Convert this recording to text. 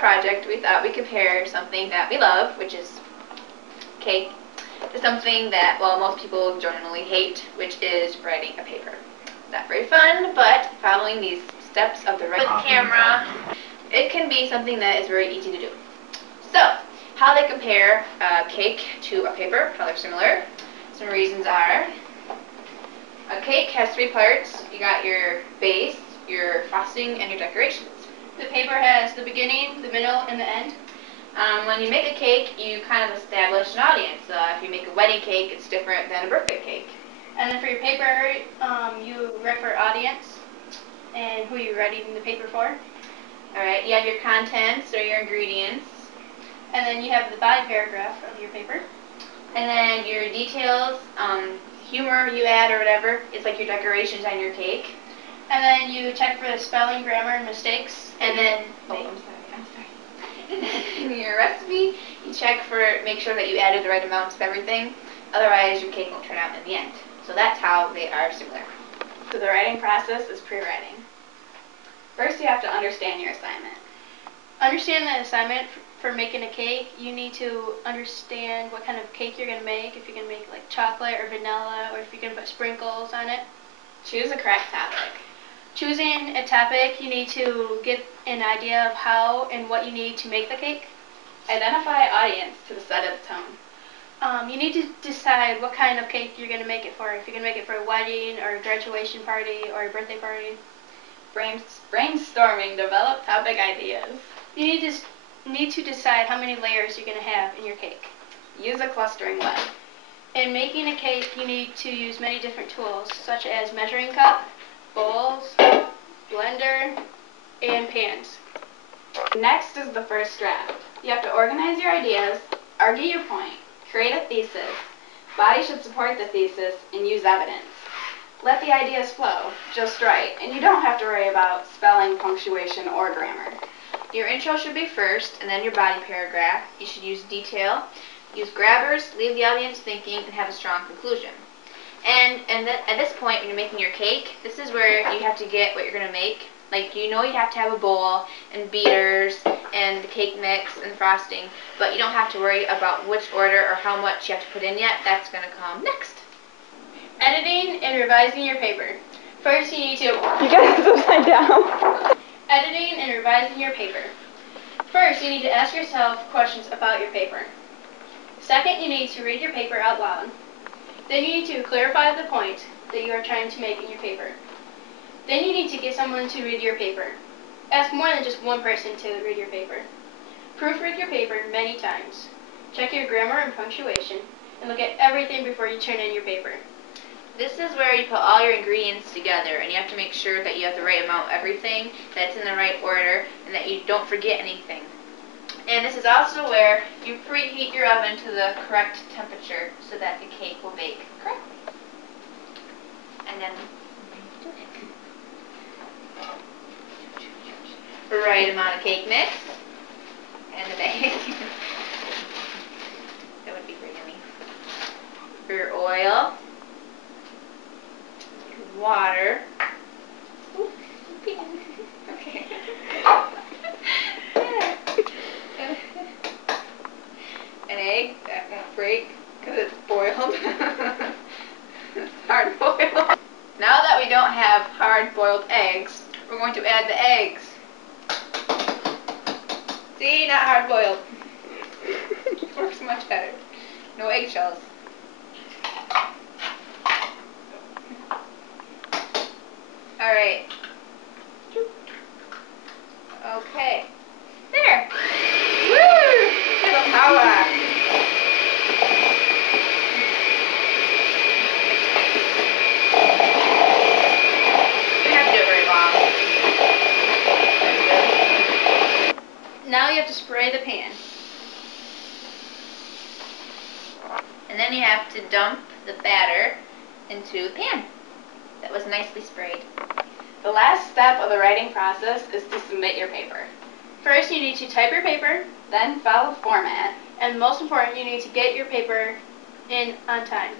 project, we thought we'd compare something that we love, which is cake, to something that, well, most people generally hate, which is writing a paper. It's not very fun, but following these steps of the right camera, it can be something that is very easy to do. So, how they compare cake to a paper, how they're similar. Some reasons are, a cake has 3 parts. You got your base, your frosting, and your decorations. The paper has the beginning, the middle, and the end. When you make a cake, you kind of establish an audience. If you make a wedding cake, it's different than a birthday cake. And then for your paper, you write for audience and who you're writing the paper for. Alright, you have your contents or your ingredients. And then you have the body paragraph of your paper. And then your details, humor you add or whatever, it's like your decorations on your cake. And then you check for the spelling, grammar, and mistakes. And then, I'm sorry. In your recipe, you check for, make sure that you added the right amounts of everything. Otherwise, your cake won't turn out in the end. So that's how they are similar. So the writing process is pre-writing. First, you have to understand your assignment. Understand the assignment for making a cake. You need to understand what kind of cake you're going to make. If you're going to make like chocolate or vanilla, or if you're going to put sprinkles on it. Choose a correct topic. Choosing a topic, you need to get an idea of how and what you need to make the cake. Identify audience to set the tone. You need to decide what kind of cake you're going to make it for. If you're going to make it for a wedding or a graduation party or a birthday party. Brainstorming, develop topic ideas. You need to decide how many layers you're going to have in your cake. Use a clustering web. In making a cake, you need to use many different tools, such as measuring cup, bowls, blender, and pans. Next is the first draft. You have to organize your ideas, argue your point, create a thesis. Body should support the thesis, and use evidence. Let the ideas flow, just write, and you don't have to worry about spelling, punctuation, or grammar. Your intro should be first, and then your body paragraph. You should use detail, use grabbers, leave the audience thinking, and have a strong conclusion. And at this point, when you're making your cake, this is where you have to get what you're going to make. Like, you know you have to have a bowl, and beaters, and the cake mix, and frosting, but you don't have to worry about which order or how much you have to put in yet. That's going to come next. Editing and revising your paper. First, you need to... You got this upside down. Editing and revising your paper. First, you need to ask yourself questions about your paper. Second, you need to read your paper out loud. Then you need to clarify the point that you are trying to make in your paper. Then you need to get someone to read your paper. Ask more than just one person to read your paper. Proofread your paper many times. Check your grammar and punctuation, and look at everything before you turn in your paper. This is where you put all your ingredients together, and you have to make sure that you have the right amount of everything, that it's in the right order, and that you don't forget anything. And this is also where you preheat your oven to the correct temperature so that the cake will bake correctly. And then right amount of cake mix and the bake. That would be great, yummy. For your oil, water. Ooh, okay. An egg that won't break because it's boiled. Hard boiled. Now that we don't have hard boiled eggs, we're going to add the eggs. See, not hard boiled. Works much better. No eggshells. Alright. Okay. There! Woo! Little power! You don't have to do it very long. Now you have to spray the pan. And then you have to dump the batter into the pan that was nicely sprayed. The last step of the writing process is to submit your paper. First, you need to type your paper, Then file a format. and most important, you need to get your paper in on time.